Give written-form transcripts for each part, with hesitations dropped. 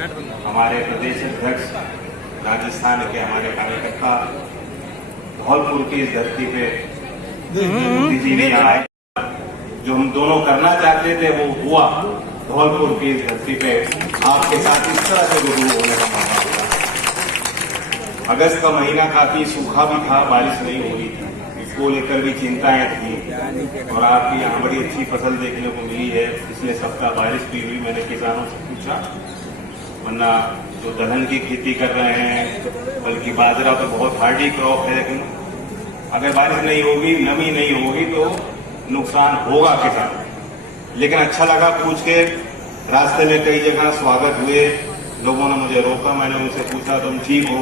हमारे प्रदेश अध्यक्ष राजस्थान के हमारे कार्यकर्ता धौलपुर की इस धरती पे मोदी जी ने आए, जो हम दोनों करना चाहते थे वो हुआ। धौलपुर की इस धरती पे आपके साथ इस तरह से रूबरू होने का मौका मिला। अगस्त का महीना काफी सूखा भी था, बारिश नहीं हो रही थी, इसको लेकर भी चिंताएं थी। और आपकी यहाँ बड़ी अच्छी फसल देखने को मिली है। पिछले सप्ताह बारिश भी हुई। मैंने किसानों से पूछा, वरना जो दलहन की खेती कर रहे हैं, बल्कि बाजरा तो बहुत हार्डी क्रॉप है, लेकिन अगर बारिश नहीं होगी, नमी नहीं होगी तो नुकसान होगा किसान। लेकिन अच्छा लगा पूछ के। रास्ते में कई जगह स्वागत हुए, लोगों ने मुझे रोका, मैंने उनसे पूछा तुम ठीक हो,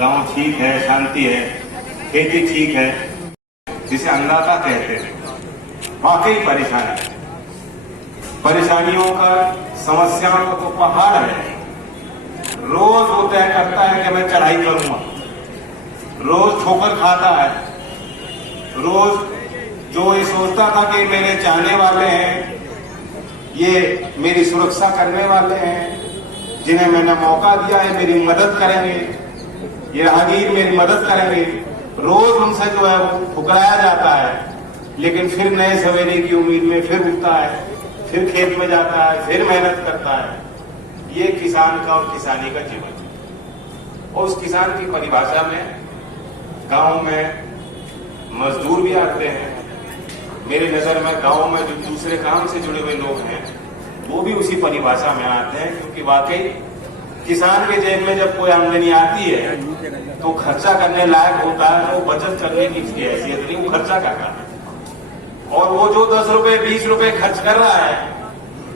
गांव ठीक है, शांति है, खेती ठीक है, जिसे अन्नदाता कहते हैं। वाकई परेशानी, परेशानियों का, समस्याओं का तो पहाड़ है। रोज वो तय करता है कि मैं चढ़ाई करूंगा, रोज ठोकर खाता है, रोज जो ये सोचता था कि मेरे चाहने वाले हैं, ये मेरी सुरक्षा करने वाले हैं, जिन्हें मैंने मौका दिया है, मेरी मदद करेंगे, ये राहगीर मेरी मदद करेंगे, रोज उनसे जो है वो ठुकराया जाता है। लेकिन फिर नए सवेरे की उम्मीद में फिर उठता है, फिर खेत में जाता है, फिर मेहनत करता है। ये किसान का और किसानी का जीवन है। और उस किसान की परिभाषा में गांव में मजदूर भी आते हैं। मेरे नजर में गांव में जो दूसरे काम से जुड़े हुए लोग हैं वो भी उसी परिभाषा में आते हैं, क्योंकि वाकई किसान के जेब में जब कोई आमदनी आती है तो खर्चा करने लायक होता है, तो बचत करने की उसकी हैसियत नहीं, वो खर्चा कर रहा है। और वो जो 10 रुपए 20 रुपए खर्च कर रहा है,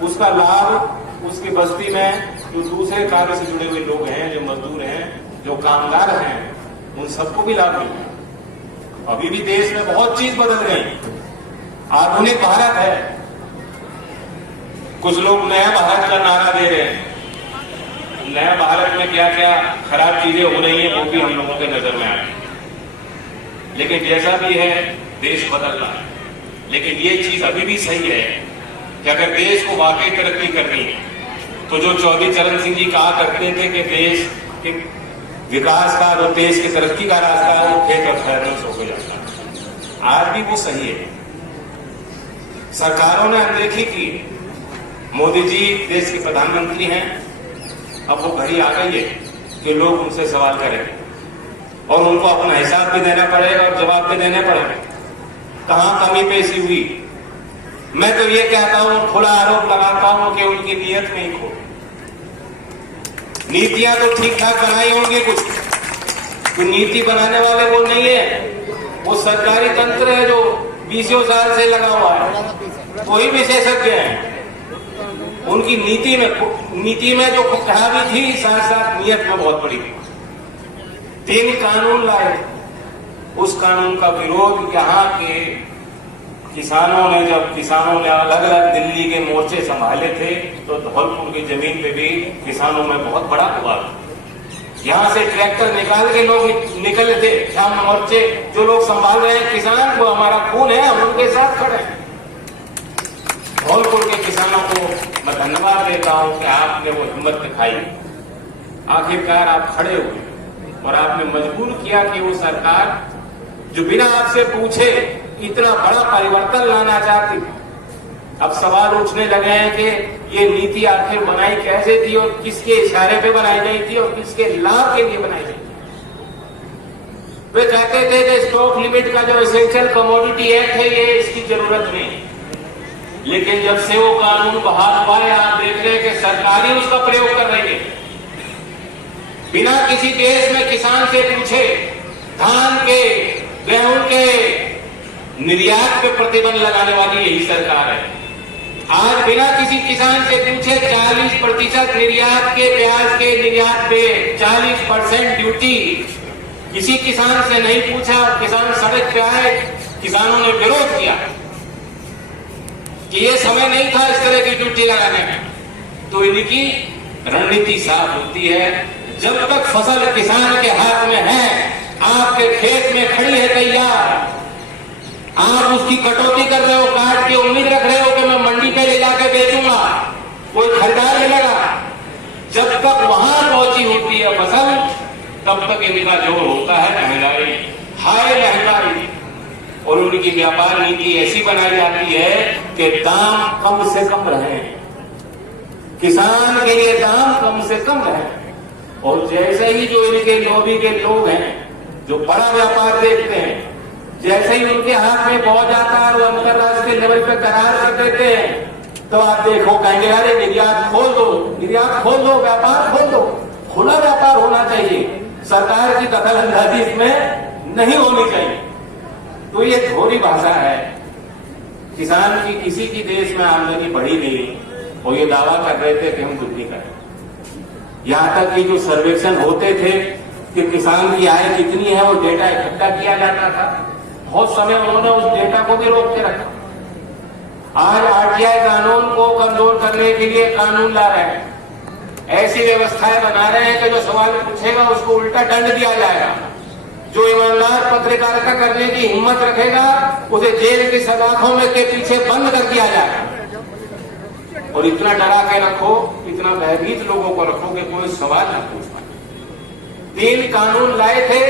उसका लाभ उसकी बस्ती में जो दूसरे कार्य से जुड़े हुए लोग हैं, जो मजदूर हैं, जो कामगार हैं, उन सबको भी लाभ मिलता है। अभी भी देश में बहुत चीज बदल रही है, आधुनिक भारत है। कुछ लोग नया भारत का नारा दे रहे हैं। नया भारत में क्या क्या खराब चीजें हो रही हैं वो भी हम लोगों के नजर में आ रही है। लेकिन जैसा भी है, देश बदल रहा है। लेकिन ये चीज अभी भी सही है कि अगर देश को वाकई तरक्की करनी है तो जो चौधरी चरण सिंह जी कहा करते थे कि देश के विकास का, जो देश की तरक्की का रास्ता है, वो खेत और खैरों से हो जाता है। आज भी वो सही है। सरकारों ने अनदेखी की। मोदी जी देश के प्रधानमंत्री हैं। अब वो घड़ी आ गई है कि लोग उनसे सवाल करेंगे और उनको अपना हिसाब भी देना पड़ेगा और जवाब भी देने पड़ेंगे। कहां कमी पेशी हुई। मैं तो ये कहता हूं, खुला आरोप लगाता हूं कि उनकी नीयत में ही खो। नीतियां तो ठीक ठाक बनाई होंगी, कुछ नीति बनाने वाले वो नहीं है। वो सरकारी तंत्र है जो 20 साल से लगा हुआ है, वही विशेषज्ञ हैं। उनकी नीति में जो खराबी थी, साथ साथ नीयत में बहुत बड़ी थी। 3 कानून लाए, उस कानून का विरोध यहाँ के किसानों ने, जब किसानों ने अलग अलग दिल्ली के मोर्चे संभाले थे, तो धौलपुर की जमीन पे भी किसानों में बहुत बड़ा हुआ। यहाँ से ट्रैक्टर निकाल के लोग निकले थे, शाम मोर्चे जो लोग संभाल रहे हैं किसान, वो हमारा खून है, हम उनके साथ खड़े हैं। धौलपुर के किसानों को मैं धन्यवाद देता हूं कि आपने वो हिम्मत दिखाई। आखिरकार आप खड़े हुए और आपने मजबूर किया कि वो सरकार जो बिना आपसे पूछे इतना बड़ा परिवर्तन लाना चाहती। अब सवाल उठने लगे हैं कि ये नीति आखिर बनाई कैसे थी और किसके इशारे पे बनाई गई थी और किसके लाभ के लिए बनाई गई थी। वे कहते थे कि स्टॉक लिमिट का जो एसेंशियल कमोडिटी एक्ट है, ये इसकी जरूरत नहीं। लेकिन जब से वो कानून बहाल हुआ है, आप देख रहे हैं कि सरकार ही उसका प्रयोग कर रही है। बिना किसी देश में किसान से पूछे धान के, गेहूं के निर्यात पे प्रतिबंध लगाने वाली यही सरकार है। आज बिना किसी किसान से पूछे 40% निर्यात के, प्याज के निर्यात पे 40% ड्यूटी किसी किसान से नहीं पूछा। किसान सड़क पे आए, किसानों ने विरोध किया कि ये समय नहीं था इस तरह की ड्यूटी लगाने में। तो इनकी रणनीति साफ होती है, जब तक फसल किसान के हाथ में है, आपके खेत में खड़ी है तैयार, आप उसकी कटौती कर रहे हो, काट के उम्मीद रख रहे हो कि मैं मंडी पे ले जाकर बेचूंगा, कोई खरीदार मिलेगा। जब तब तक इनका जोर होता है महंगाई, हाय महंगाई। और उनकी व्यापार नीति ऐसी बनाई जाती है कि दाम कम से कम रहे, किसान के लिए दाम कम से कम रहे। और जैसे ही जो इनके लॉबी के लोग हैं जो बड़ा व्यापार देखते हैं, जैसे ही उनके हाथ में पहुंच जाता है और अंतरराष्ट्रीय लेवल पे करार कर देते हैं, तो आप देखो कहेंगे अरे निर्यात खोल दो, निर्यात खोल दो, व्यापार खोल दो। खुला व्यापार होना चाहिए, सरकार की दखलअंदाजी इसमें नहीं होनी चाहिए। तो ये थोड़ी भाषा है। किसान की किसी की देश में आमदनी बढ़ी नहीं और ये दावा कर रहे थे कि हम दुगनी करें। यहां तक कि जो सर्वेक्षण होते थे कि किसान की आय कितनी है, वो डेटा इकट्ठा किया जाता था। बहुत समय उन्होंने उस डेटा को भी रोक के रखा। आज आरटीआई कानून को कमजोर करने के लिए कानून ला रहे हैं, ऐसी व्यवस्थाएं बना रहे हैं कि जो सवाल पूछेगा उसको उल्टा दंड दिया जाएगा। जो ईमानदार पत्रकारिता करने की हिम्मत रखेगा उसे जेल की सलाखों में के पीछे बंद कर दिया जाएगा। और इतना डरा के रखो, इतना भयभीत लोगों को रखो कि कोई सवाल न पूछ पाए। 3 कानून लाए थे,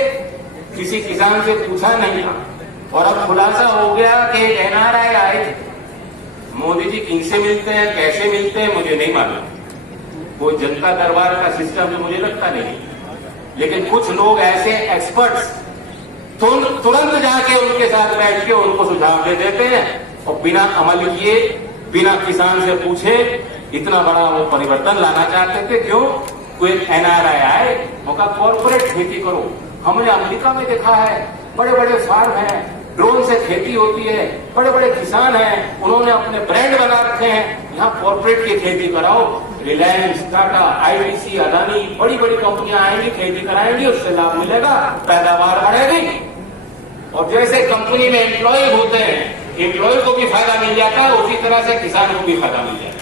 किसी किसान से पूछा नहीं था। और अब खुलासा हो गया कि एनआरआई आए थे। मोदी जी किनसे मिलते हैं, कैसे मिलते हैं, मुझे नहीं मालूम। कोई जनता दरबार का सिस्टम तो मुझे लगता नहीं, लेकिन कुछ लोग ऐसे एक्सपर्ट्स तुरंत जाके उनके साथ बैठ के उनको सुझाव दे देते हैं और बिना अमल किए, बिना किसान से पूछे इतना बड़ा वो परिवर्तन लाना चाहते थे। क्यों? कोई एनआरआई आए, वो कहा कॉर्पोरेट खेती करो। हमने अमेरिका में देखा है, बड़े बड़े फार्म हैं, ड्रोन से खेती होती है, बड़े बड़े किसान हैं, उन्होंने अपने ब्रांड बना रखे हैं, यहाँ कॉर्पोरेट की खेती कराओ। रिलायंस, टाटा, आईटीसी, अदानी, बड़ी बड़ी कंपनियां आएंगी, खेती कराएंगी, उससे लाभ मिलेगा, पैदावार बढ़ेगी। और जैसे कंपनी में एम्प्लॉय होते हैं, एम्प्लॉय को भी फायदा मिल जाता है, उसी तरह से किसान को भी फायदा मिल जाता है।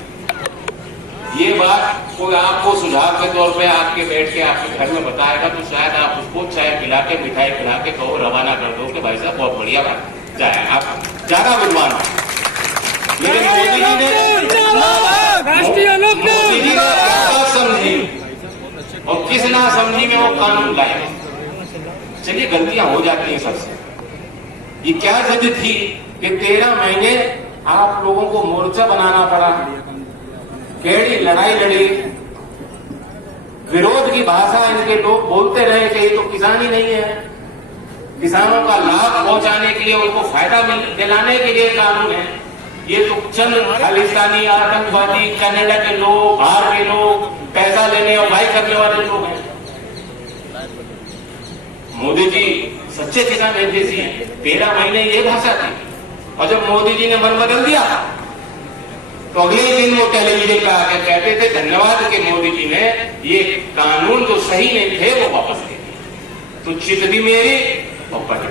ये बात कोई आपको सुझाव के तौर पे आपके बैठ के आपके घर में बताएगा तो शायद आप उसको चाय पिला के, मिठाई पिला के कहो, रवाना कर दो कि भाई साहब बहुत बढ़िया बात जाए, आप ज्यादा विद्वान हो। लेकिन मोदी जी ने क्या समझी और किस ना समझी में वो कानून लाए। चलिए गलतियां हो जाती हैं सबसे। ये क्या जिद थी कि 13 महीने आप लोगों को मोर्चा बनाना पड़ा, केड़ी लड़ाई लड़ी, विरोध की भाषा इनके लोग बोलते रहे कि ये तो किसान ही नहीं है। किसानों का लाभ पहुंचाने के लिए, उनको फायदा दिलाने के लिए कानून है। ये तो चंद खालिस्तानी, आतंकवादी, कनाडा के लोग, बाहर के लोग, पैसा लेने और भाई करने वाले लोग हैं। मोदी जी सच्चे किसान हितैषी हैं। 13 महीने ये भाषा थी, और जब मोदी जी ने मन बदल दिया तो अगले दिन वो टेलीविजन पे आके कहते थे धन्यवाद कि मोदी जी ने ये कानून जो सही नहीं थे वो वापस ले दिए। तो चित भी मेरी और पट भी।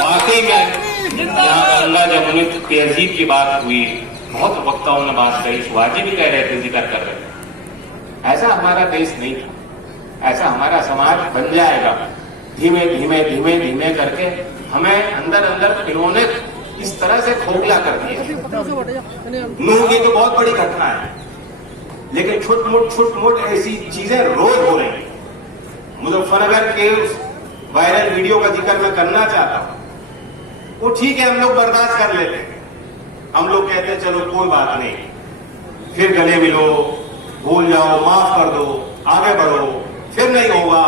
वाकई में यहाँ गंगा जमुनी तहजीब की बात हुई, बहुत वक्ताओं ने बात कही, शिवाजी भी कह रहे थे, जिक्र कर रहे थे। ऐसा हमारा देश नहीं था, ऐसा हमारा समाज बन जाएगा। धीमे धीमे धीमे धीमे करके हमें अंदर अंदर इन्होंने इस तरह से खोखला कर दिया। नूह की तो बहुत बड़ी घटना है, लेकिन छुट मुट ऐसी चीजें रोज हो रही हैं। मुजफ्फरनगर के उस वायरल वीडियो का जिक्र मैं करना चाहता हूं। वो ठीक है, हम लोग बर्दाश्त कर लेते हैं, हम लोग कहते हैं चलो कोई बात नहीं, फिर गले मिलो, भूल जाओ, माफ कर दो, आगे बढ़ो, फिर नहीं होगा।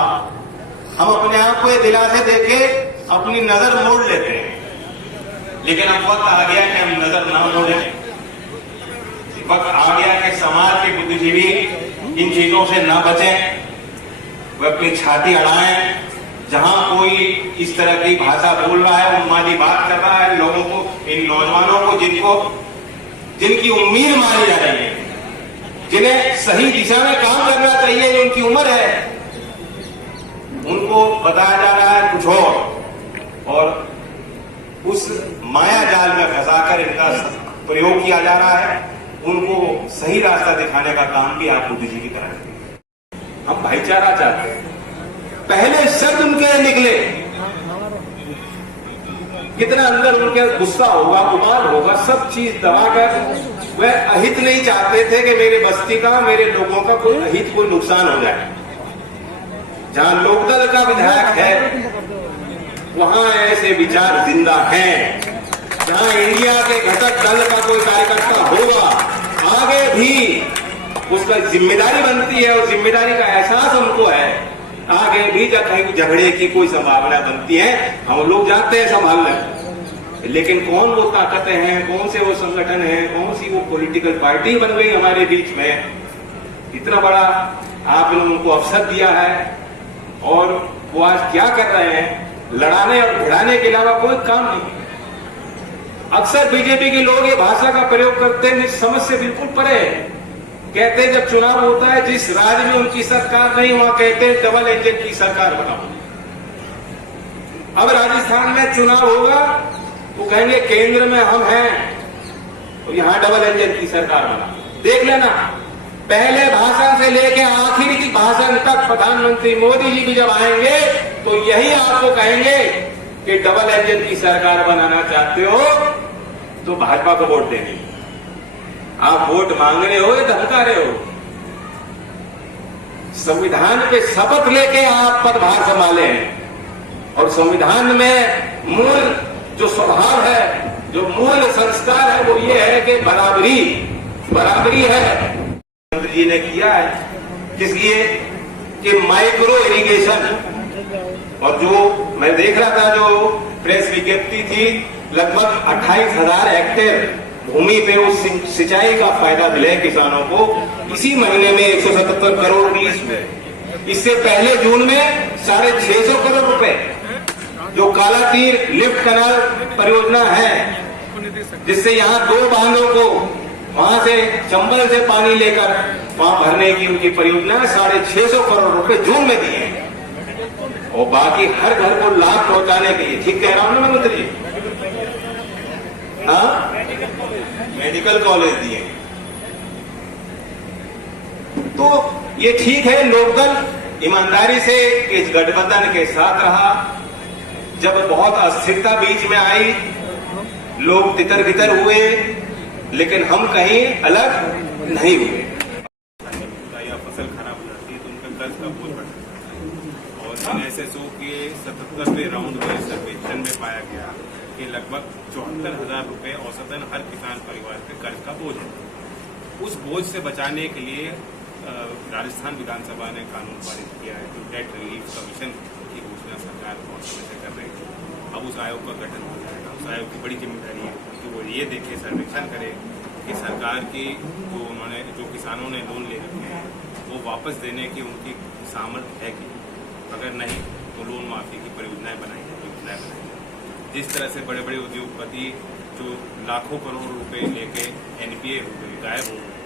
हम अपने आप को ये दिलासे देके अपनी नजर मोड़ लेते हैं। लेकिन अब वक्त आ गया कि हम नजर ना मोड़ें। वक्त आ गया कि समाज के बुद्धिजीवी इन चीजों से ना बचें, वे अपनी छाती अड़ाएं। जहां कोई इस तरह की भाषा बोल रहा है, उन्मादी बात कर रहा है, लोगों को, इन नौजवानों को जिनकी उम्मीद मानी जा रही है, जिन्हें सही दिशा में काम करना चाहिए, उनकी उम्र है, उनको बताया जा रहा है कुछ और उस माया जाल में फंसाकर इनका प्रयोग किया जा रहा है। उनको सही रास्ता दिखाने का काम भी आप मोदी जी की तरह करें। हम भाईचारा चाहते हैं। पहले शब्द उनके निकले, कितना अंदर उनके गुस्सा होगा, गुमान होगा, सब चीज दबाकर वह अहित नहीं चाहते थे कि मेरे बस्ती का, मेरे लोगों का कोई अहित, कोई नुकसान हो जाए। जहां लोकदल का विधायक है वहां ऐसे विचार जिंदा हैं। जहां इंडिया के घटक दल का कोई कार्यकर्ता होगा, आगे भी उसका जिम्मेदारी बनती है और जिम्मेदारी का एहसास हमको है। आगे भी जब कहीं झगड़े की कोई संभावना बनती है, हम लोग जाते हैं संभालने। लेकिन कौन वो ताकतें हैं, कौन से वो संगठन हैं, कौन सी वो पॉलिटिकल पार्टी बन गई हमारे बीच में, इतना बड़ा आप लोगों को अवसर दिया है और वो आज क्या कर रहे हैं, लड़ाने और भिड़ाने के अलावा कोई काम नहीं। अक्सर बीजेपी के लोग ये भाषा का प्रयोग करते हैं, समझ से बिल्कुल परे है। कहते हैं जब चुनाव होता है, जिस राज्य में उनकी सरकार नहीं, वहां कहते हैं डबल इंजन की सरकार बनाओ। अब राजस्थान में चुनाव होगा तो कहेंगे केंद्र में हम हैं तो यहां डबल इंजन की सरकार बना। देख लेना, पहले भाषण से लेकर आखिर की भाषण तक प्रधानमंत्री मोदी जी भी जब आएंगे तो यही आपको कहेंगे कि डबल इंजन की सरकार बनाना चाहते हो तो भाजपा को वोट देनी। आप वोट मांग रहे हो या धमका रहे हो? संविधान पे शपथ लेके आप पदभार संभाले हैं और संविधान में मूल जो स्वभाव है, जो मूल संस्कार है, वो ये है कि बराबरी है। मंत्री जी ने किया है किस लिए कि माइक्रो इरिगेशन, और जो मैं देख रहा था जो प्रेस विज्ञप्ति थी, लगभग 28,000 हेक्टेयर भूमि पे उस सिंचाई का फायदा मिले किसानों को। इसी महीने में 177 करोड़ रुपए, इससे पहले जून में 650 करोड़ रुपए जो काला तीर लिफ्ट कैनाल परियोजना है, जिससे यहाँ 2 बांधों को वहां से चंबल से पानी लेकर वहां भरने की उनकी परियोजना 650 करोड़ रुपए जून में दिए हैं। और बाकी हर घर को लाभ पहुंचाने के लिए, ठीक कह रहा हूं ना मंत्री जी? हाँ, मेडिकल कॉलेज दिए। तो ये ठीक है, लोकदल ईमानदारी से इस गठबंधन के साथ रहा। जब बहुत अस्थिरता बीच में आई, लोग तितर बितर हुए, लेकिन हम कहीं अलग नहीं हुए। या फसल खराब हो जाती है तो उनका कर्ज का बोझ बढ़ता है। और एनएसएसओ के 77वें राउंड में सर्वेक्षण में पाया गया कि लगभग 74,000 रुपए औसतन हर किसान परिवार के कर्ज का बोझ है। उस बोझ से बचाने के लिए राजस्थान विधानसभा ने कानून पारित किया है जो डेट रिलीफ कमीशन की घोषणा सरकार बहुत समय से कर रही है। अब उस आयोग का गठन हो जाएगा। उस आयोग की बड़ी जिम्मेदारी है कि वो ये देखे, सर्वेक्षण करे कि सरकार की जो किसानों ने लोन ले रखे हैं वो वापस देने की उनकी सामर्थ्य है कि अगर नहीं तो लोन माफी की परियोजनाएं बनाई। जिस तरह से बड़े बड़े उद्योगपति जो लाखों करोड़ रुपए लेके एनपीए हो गए, गायब हो गए,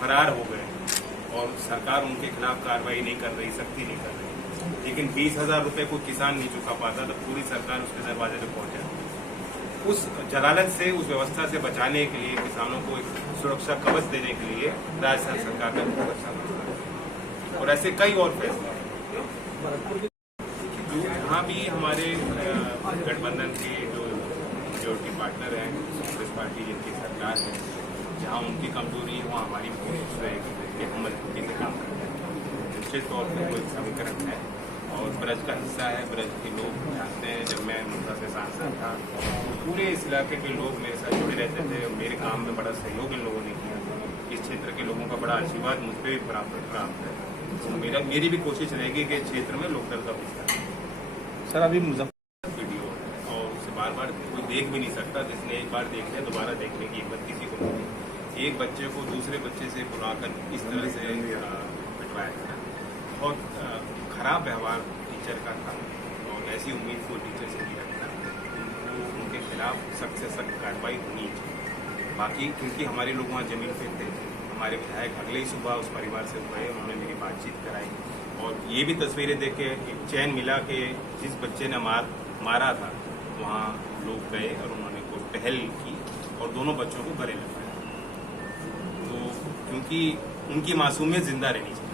फरार हो गए और सरकार उनके खिलाफ कार्रवाई नहीं कर रही, सख्ती नहीं कर रही, लेकिन 20,000 रुपए कोई किसान नहीं चुका पाता तो पूरी सरकार उसके दरवाजे पे पहुंच जाती। उस जलालत से, उस व्यवस्था से बचाने के लिए, किसानों को एक सुरक्षा कवच देने के लिए राजस्थान सरकार का बहुत अच्छा फैसला है। और ऐसे कई और फैसले जहाँ भी हमारे गठबंधन के जो मेजोरिटी पार्टनर हैं, कांग्रेस पार्टी जिनकी सरकार है, जहाँ उनकी कमजोरी है वहाँ हमारी कोशिश रहेगी कि हम मजबूती से काम करें। निश्चित तौर पर कोई समीकरण है और ब्रज का हिस्सा है। ब्रज के लोग जानते हैं, जब मैं मुद्दा से सांसद था तो पूरे इस इलाके के लोग मेरे साथ जुड़े रहते थे और मेरे काम में बड़ा सहयोग इन लोगों ने किया। इस क्षेत्र के लोगों का बड़ा आशीर्वाद मुझ पर भी प्राप्त है। तो मेरी भी कोशिश रहेगी कि क्षेत्र में लोकदल का विस्तार। सर अभी मुजफ्फर वीडियो और उसे बार बार कोई देख भी नहीं सकता। जिसने एक बार देख लिया दोबारा देखने की हिम्मत किसी को नहीं। एक बच्चे को दूसरे बच्चे से बुलाकर इस तरह से पिटवाया गया, बहुत खराब व्यवहार टीचर का था और ऐसी उम्मीद को टीचर से किया था। उनके खिलाफ सख्त से सख्त कार्रवाई होनी चाहिए। बाकी क्योंकि हमारे लोग वहाँ जमीन पे थे, हमारे विधायक अगले ही सुबह उस परिवार से हुए, उन्होंने मेरी बातचीत कराई और ये भी तस्वीरें देख के एक चैन मिला कि जिस बच्चे ने मारा था वहाँ लोग गए और उन्होंने कोई पहल की और दोनों बच्चों को गले लगाया। तो क्योंकि उनकी मासूमियत जिंदा रहनी चाहिए।